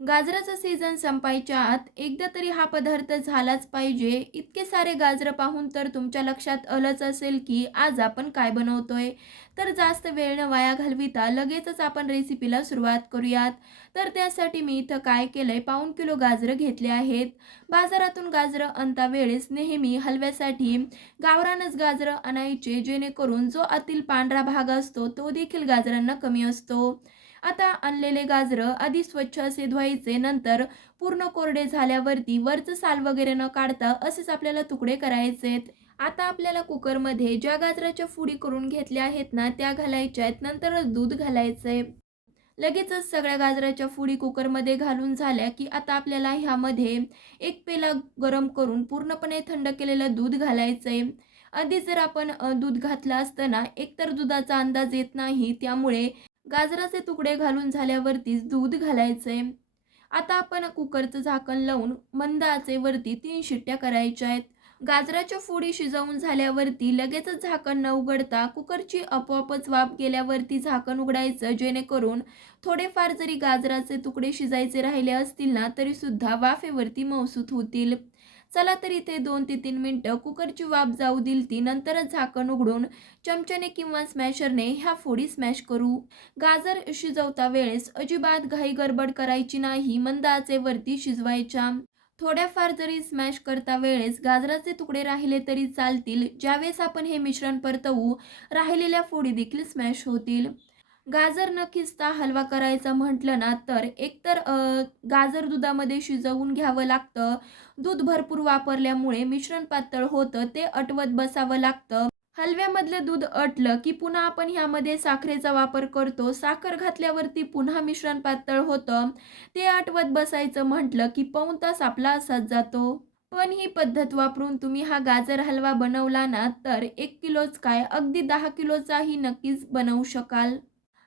गाजराचा सीझन संपायच्या आत एकदा तरी हा पदार्थ झालाच पाहिजे. इतके सारे गाजरं पाहून तर तुमच्या लक्षात आलंच असेल की आज आपण काय बनवतोय. तर जास्त वेळ न वाया घालविता लगेचच आपण रेसिपीला सुरुवात करूयात. तर त्यासाठी मी इथं काय केलंय, पाऊण किलो गाजरं घेतले आहेत. बाजारातून गाजरं आणता वेळेस नेहमी हलव्यासाठी गावरानच गाजरं आणायचे, जेणेकरून जो आतील पांढरा भाग असतो तो देखील गाजरांना कमी असतो. आता आणलेले गाजरं आधी स्वच्छ असे धुवायचे, नंतर पूर्ण कोरडे झाल्यावरती वरचं साल वगैरे न काढता असेच आपल्याला तुकडे करायचेत. आता आपल्याला कुकरमध्ये ज्या गाजराच्या फोडी करून घेतल्या आहेत ना, त्या घालायच्या आहेत. नंतरच दूध घालायचंय. लगेचच सगळ्या गाजराच्या फोडी कुकरमध्ये घालून झाल्या की आता आपल्याला ह्यामध्ये एक पेला गरम करून पूर्णपणे थंड केलेलं दूध घालायचंय. आधी जर आपण दूध घातलं असतं ना, एकतर दुधाचा अंदाज येत नाही, त्यामुळे गाजराचे तुकडे घालून झाल्यावरतीच दूध घालायचंय. आता आपण कुकरचं झाकण लावून मंद आचेवरती 3 शिट्ट्या करायच्या आहेत. गाजराच्या फोडी शिजवून झाल्यावरती लगेचच झाकण न उघडता कुकरची आपोआपच वाफ गेल्यावरती झाकण उघडायचं, जेणेकरून थोडेफार जरी गाजराचे तुकडे शिजायचे राहिले असतील ना, तरीसुद्धा वाफेवरती मऊसूत होतील. चला तर इथे 2 ते 3 मिनिटं कुकरची वाफ जाऊ दिलती. नंतरच झाकण उघडून चमच्याने किंवा स्मॅशरने ह्या फोडी स्मॅश करू. गाजर शिजवता वेळेस अजिबात घाई गडबड करायची नाही, मंद आचेवरती शिजवायच्या. थोड्याफार जरी स्मॅश करता वेळेस गाजराचे तुकडे राहिले तरी चालतील. ज्यावेळेस आपण हे मिश्रण परतवू, राहिलेल्या फोडी देखील स्मॅश होतील. गाजर न खिसता हलवा करायचा म्हटलं ना, तर एकतर गाजर दुधामध्ये शिजवून घ्यावं लागतं. दूध भरपूर वापरल्यामुळे मिश्रण पातळ होतं, ते आटवत बसावं लागतं. हलव्यामधलं दूध आटलं की पुन्हा आपण ह्यामध्ये साखरेचा वापर करतो. साखर घातल्यावरती पुन्हा मिश्रण पातळ होतं. ते आटवत बसायचं म्हटलं की पाऊण तास आपला असाच जातो. पण ही पद्धत वापरून तुम्ही हा गाजर हलवा बनवला ना, तर 1 किलोच काय, अगदी 10 किलोचाही नक्कीच बनवू शकाल.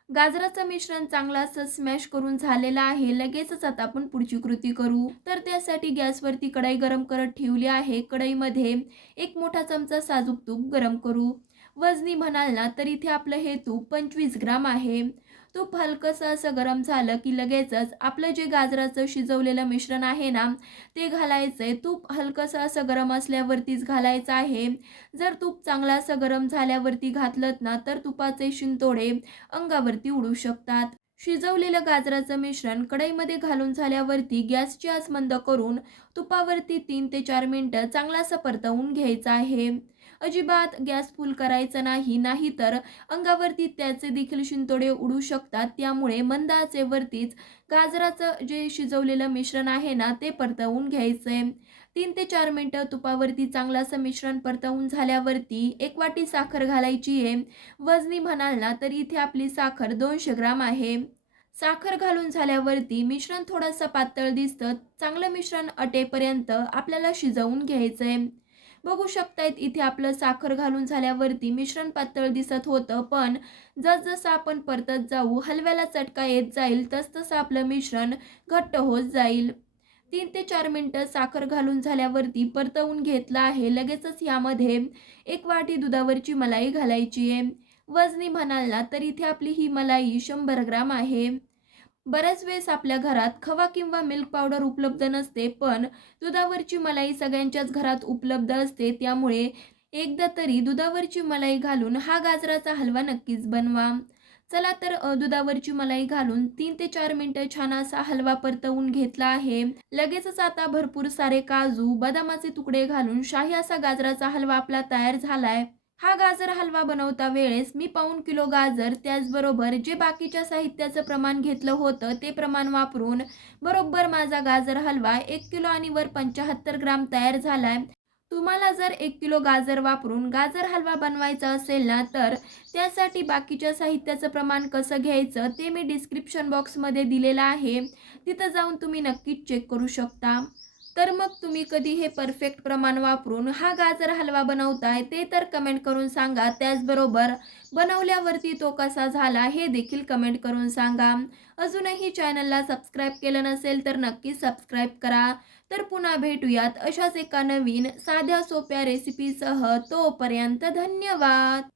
गाजराचं मिश्रण चांगलं असं स्मॅश करून झालेलं आहे. लगेचच आता आपण पुढची कृती करू. तर त्यासाठी गॅसवरती कढई गरम करत ठेवली आहे. कढईमध्ये 1 मोठा चमचा साजूक तूप गरम करू. वजनी म्हणाल ना, तर इथे आपलं हे तूप 25 ग्राम आहे. तूप हलकंसं असं गरम झालं की लगेचच आपलं जे गाजराचं शिजवलेलं मिश्रण आहे ना, ते घालायचंय. तूप हलकंसं असं गरम असल्यावरतीच घालायचं आहे. जर तूप चांगलं असं गरम झाल्यावरती घातलत ना, तर तुपाचे शिंतोडे अंगावरती उडू शकतात. शिजवलेलं गाजराचं मिश्रण कढईमध्ये घालून झाल्यावरती गॅसची आच मंद करून तुपावरती 3 ते 4 मिनिटं चांगलं असं परतवून घ्यायचं आहे. अजिबात गॅस फुल करायचा नाही, नाहीतर अंगावरती त्याचे देखील शिंतोडे उडू शकतात. त्यामुळे मंद आचेवरतीच गाजराचं जे शिजवलेलं मिश्रण आहे ना, ते परतवून घ्यायचंय. 3 ते 4 मिनिटं तुपावरती चांगलं असं मिश्रण परतवून झाल्यावरती 1 वाटी साखर घालायची आहे. वजनी म्हणाल ना, तर इथे आपली साखर 200 ग्राम आहे. साखर घालून झाल्यावरती मिश्रण थोडंसं पातळ दिसतं. चांगलं मिश्रण आटेपर्यंत आपल्याला शिजवून घ्यायचंय. बघू शकतायत इथे आपलं साखर घालून झाल्यावरती मिश्रण पातळ दिसत होतं, पण जसजसं आपण परतत जाऊ, हलव्याला चटका येत जाईल, तसतसं आपलं मिश्रण घट्ट होत जाईल. 3 ते 4 मिनिटं साखर घालून झाल्यावरती परतवून घेतलं आहे. लगेचच यामध्ये 1 वाटी दुधावरची मलाई घालायची आहे. वजनी म्हणाल ना, तर इथे आपली ही मलाई 100 ग्राम आहे. बऱ्याच वेळेस आपल्या घरात खवा किंवा मिल्क पावडर उपलब्ध नसते, पण दुधावरची मलाई सगळ्यांच्याच घरात उपलब्ध असते. त्यामुळे एकदा तरी दुधावरची मलाई घालून हा गाजराचा हलवा नक्कीच बनवा. चला तर दुधावरची मलाई घालून 3 ते 4 मिनिटं छान असा हलवा परतवून घेतला आहे. लगेचच आता भरपूर सारे काजू, बदामाचे तुकडे घालून शाही असा गाजराचा हलवा आपला तयार झालाय. हा गाजर हलवा बनवता वेळेस मी पाऊण किलो गाजर, त्याचबरोबर जे बाकीच्या साहित्याचं प्रमाण घेतलं होतं ते प्रमाण वापरून बरोबर माझा गाजर हलवा 1 किलो आणि वर 75 ग्राम तयार झालाय. तुम्हाला जर 1 किलो गाजर वापरून गाजर हलवा बनवायचा असेल ना, तर त्यासाठी बाकीच्या साहित्याचं प्रमाण कसं घ्यायचं ते मी डिस्क्रिप्शन बॉक्समध्ये दिलेलं आहे. तिथं जाऊन तुम्ही नक्कीच चेक करू शकता. तर मग तुम्ही कधी हे परफेक्ट प्रमाण वापरून हा गाजर हलवा बनवताय ते तर कमेंट करून सांगा. त्याचबरोबर बनवल्यावरती तो कसा झाला हे देखील कमेंट करून सांगा. अजूनही चॅनलला सबस्क्राईब केलं नसेल तर नक्की सबस्क्राईब करा. तर पुन्हा भेटूयात अशाच एका नवीन साध्या सोप्या रेसिपीसह. तोपर्यंत धन्यवाद.